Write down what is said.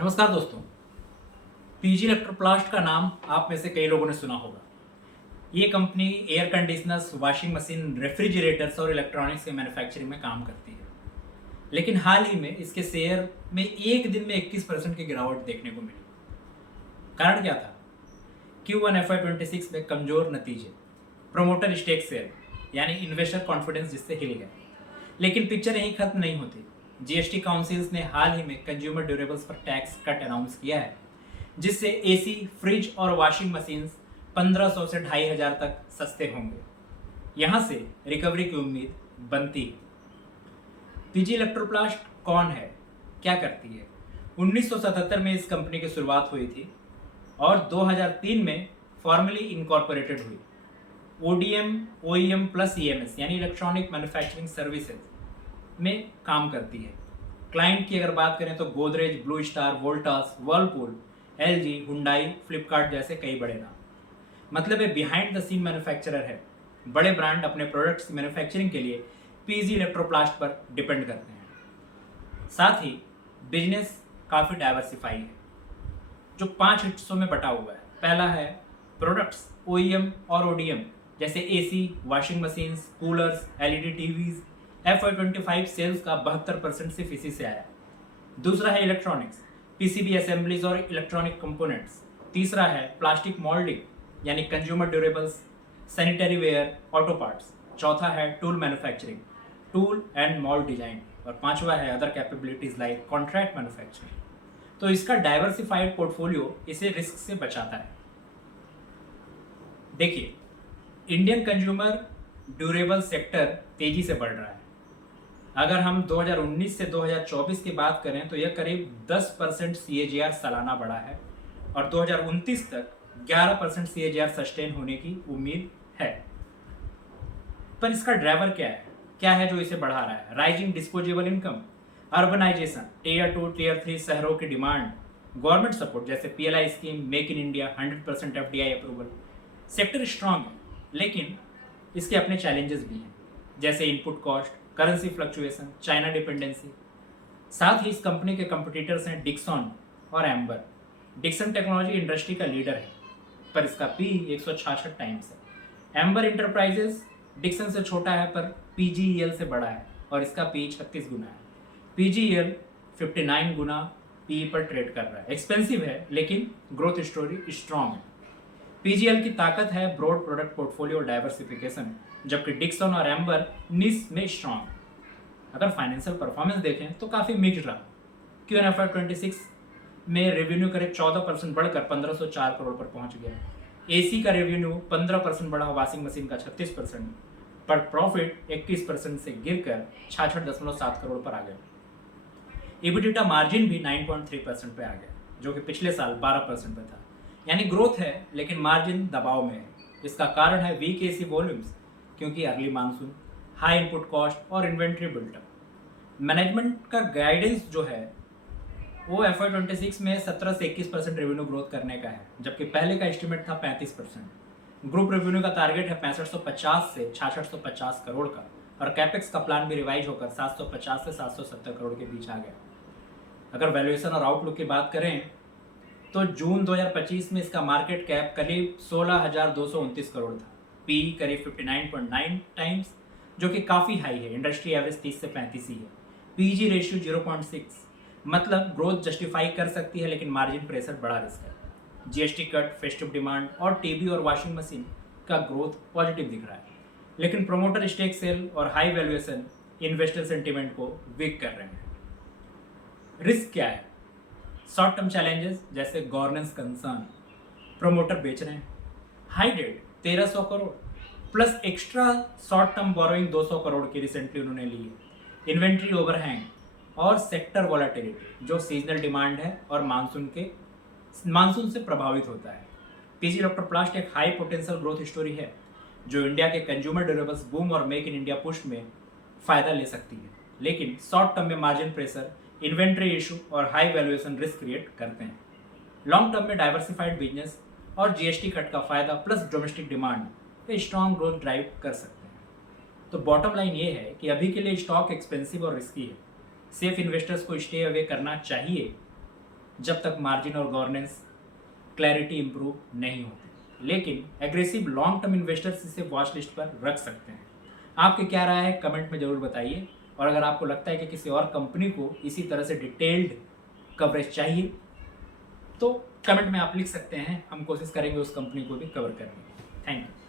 नमस्कार दोस्तों। PG Electroplast का नाम आप में से कई लोगों ने सुना होगा। ये company air conditioners, washing machine, refrigerators और इलेक्ट्रॉनिक्स के मैन्युफैक्चरिंग में काम करती है। लेकिन हाल ही में इसके शेयर में एक दिन में 21% की गिरावट देखने को मिली। कारण क्या था? Q1 FY26 में कमजोर नतीजे, प्रोमोटर स्टेक शेयर यानी इन्वेस्टर कॉन्फिडेंस जिससे हिल गया। लेकिन पिक्चर यहीं खत्म नहीं होती। जीएसटी काउंसिल्स ने हाल ही में कंज्यूमर ड्यूरेबल्स पर टैक्स कट अनाउंस किया है, जिससे एसी, फ्रिज और वॉशिंग मशीन्स 1500 से 2500 तक सस्ते होंगे। यहां से रिकवरी की उम्मीद बनती है। पीजी इलेक्ट्रोप्लास्ट कौन है, क्या करती है? 1977 में इस कंपनी की शुरुआत हुई थी और 2003 में फॉर्मली इनकॉर्पोरेटेड हुई। ओडीएम, ओईएम प्लस ईएमएस यानी इलेक्ट्रॉनिक मैन्युफैक्चरिंग सर्विसेज में काम करती है। क्लाइंट की अगर बात करें तो Godrej, blue star, Voltas, Whirlpool, LG, Hyundai, Flipkart जैसे कई बड़े नाम। मतलब है बिहाइंड द सीन मैन्युफैक्चरर है। बड़े ब्रांड अपने प्रोडक्ट्स की मैन्युफैक्चरिंग के लिए पीजी इलेक्ट्रोप्लास्ट पर डिपेंड करते हैं। साथ ही बिजनेस काफ़ी डाइवर्सिफाई है, जो 5 हिस्सों में बटा हुआ है। पहला है प्रोडक्ट्स, ओईएम और ओडीएम, जैसे AC, washing machines, coolers, LED TVs. FY25 sales का 72% सिर्फ इसी से आया। दूसरा है इलेक्ट्रॉनिक्स, पीसीबी असेंबलीज और इलेक्ट्रॉनिक कंपोनेंट्स। तीसरा है प्लास्टिक मोल्डिंग यानी consumer durables, sanitary ware, auto parts. चौथा है tool manufacturing, tool and mould design. और पांचवा है other capabilities like contract manufacturing. तो इसका डाइवर्सिफाइड पोर्टफोलियो इसे रिस्क से बचाता है। देखिए, इंडियन कंज्यूमर ड्यूरेबल सेक्टर तेजी से बढ़ रहा है। अगर हम 2019 से 2024 की बात करें तो यह करीब 10% CAGR सालाना बढ़ा है और 2029 तक 11% CAGR सस्टेन होने की उम्मीद है। पर इसका ड्राइवर क्या है? क्या है जो इसे बढ़ा रहा है? Rising disposable income, urbanisation, tier 2 tier 3 शहरों की डिमांड, गवर्नमेंट सपोर्ट जैसे PLI scheme, make in India, 100% FDI approval. Sector strong है, लेकिन इसके अपने चैलेंजेस भी हैं, जैसे input cost, currency fluctuation, China dependency. साथ ही इस कंपनी के कंपटीटर्स हैं डिक्सन और एम्बर। डिक्सन टेक्नोलॉजी इंडस्ट्री का लीडर है, पर इसका पी 166 टाइम्स है। एम्बर इंटरप्राइजेस डिक्सन से छोटा है पर PGEL से बड़ा है और इसका पी 36 गुना है। PGEL 59 गुना पी पर ट्रेड कर रहा है। एक्सपेंसिव है लेकिन ग्रोथ स्टोरी स्ट्रॉन्ग है। PGL की ताकत है ब्रॉड प्रोडक्ट पोर्टफोलियो डाइवर्सिफिकेशन, जबकि डिक्सन और एम्बर निश में स्ट्रॉन्ग। अगर फाइनेंशियल परफॉर्मेंस देखें तो काफ़ी मिक्स्ड रहा। Q1 FY26 में रेवेन्यू करीब 14% बढ़कर 1504 करोड़ पर पहुंच गया। AC का रेवेन्यू 15% बढ़ा, वॉशिंग मशीन का 36%, पर प्रॉफिट 21% से गिरकर 66.7 करोड़ पर आ गया। EBITDA मार्जिन भी 9.3% पे आ गया, जो कि पिछले साल 12% पे था। यानी ग्रोथ है लेकिन मार्जिन दबाव में है। इसका कारण है वीक AC वॉल्यूम्स, क्योंकि early monsoon, high input cost और इन्वेंट्री बिल्टअप। मैनेजमेंट का गाइडेंस जो है वो FY26 में 17 से 21% रेवेन्यू ग्रोथ करने का है, जबकि पहले का एस्टिमेट था 35%। ग्रुप रेवेन्यू का टारगेट है 6550 से 6650 करोड़ का, और कैपेक्स का प्लान भी रिवाइज होकर 750 से 770 करोड़ के बीच आ गया। अगर वैल्यूएशन और आउटलुक की बात करें तो जून 2025 में इसका मार्केट कैप करीब 16,229 करोड़ था। पी करीब 59.9 टाइम्स, जो कि काफ़ी हाई है। इंडस्ट्री एवरेज 30 से 35 ही है। PG रेशियो 0.6, मतलब ग्रोथ जस्टिफाई कर सकती है लेकिन मार्जिन प्रेशर बड़ा रिस्क है। GST कट, फेस्टिव डिमांड और टीवी और वॉशिंग मशीन का ग्रोथ पॉजिटिव दिख रहा है, लेकिन प्रोमोटर स्टेक सेल और हाई वैल्यूएशन इन्वेस्टर सेंटिमेंट को वीक कर रहे हैं। रिस्क क्या है? शॉर्ट टर्म चैलेंजेस जैसे गवर्नेंस कंसर्न, प्रोमोटर बेच रहे हैं, high debt 1300 crore plus extra short term borrowing 200 crore की रिसेंटली उन्होंने ली है, इन्वेंट्री ओवरहैंग और सेक्टर वॉलेटिलिटी जो सीजनल डिमांड है और मानसून से प्रभावित होता है। पीजी इलेक्ट्रोप्लास्ट एक हाई पोटेंशियल ग्रोथ स्टोरी है जो इंडिया के कंज्यूमर ड्यूरेबल्स बूम और मेक इन इंडिया पुश में फायदा ले सकती है, लेकिन शॉर्ट टर्म में मार्जिन प्रेशर, इन्वेंट्री इशू और हाई वैल्यूएशन रिस्क क्रिएट करते हैं। लॉन्ग टर्म में डाइवर्सिफाइड बिजनेस और GST कट का फायदा प्लस डोमेस्टिक डिमांड पे स्ट्रॉन्ग ग्रोथ ड्राइव कर सकते हैं। तो बॉटम लाइन ये है कि अभी के लिए स्टॉक एक्सपेंसिव और रिस्की है। सेफ इन्वेस्टर्स को स्टे अवे करना चाहिए, जब तक मार्जिन और गवर्नेंस क्लैरिटी इंप्रूव नहीं होती। लेकिन एग्रेसिव लॉन्ग टर्म इन्वेस्टर्स इसे वॉच लिस्ट पर रख सकते हैं। आपकी क्या राय है कमेंट में ज़रूर बताइए। और अगर आपको लगता है कि किसी और कंपनी को इसी तरह से डिटेल्ड कवरेज चाहिए तो कमेंट में आप लिख सकते हैं, हम कोशिश करेंगे उस कंपनी को भी कवर करने की। Thank you.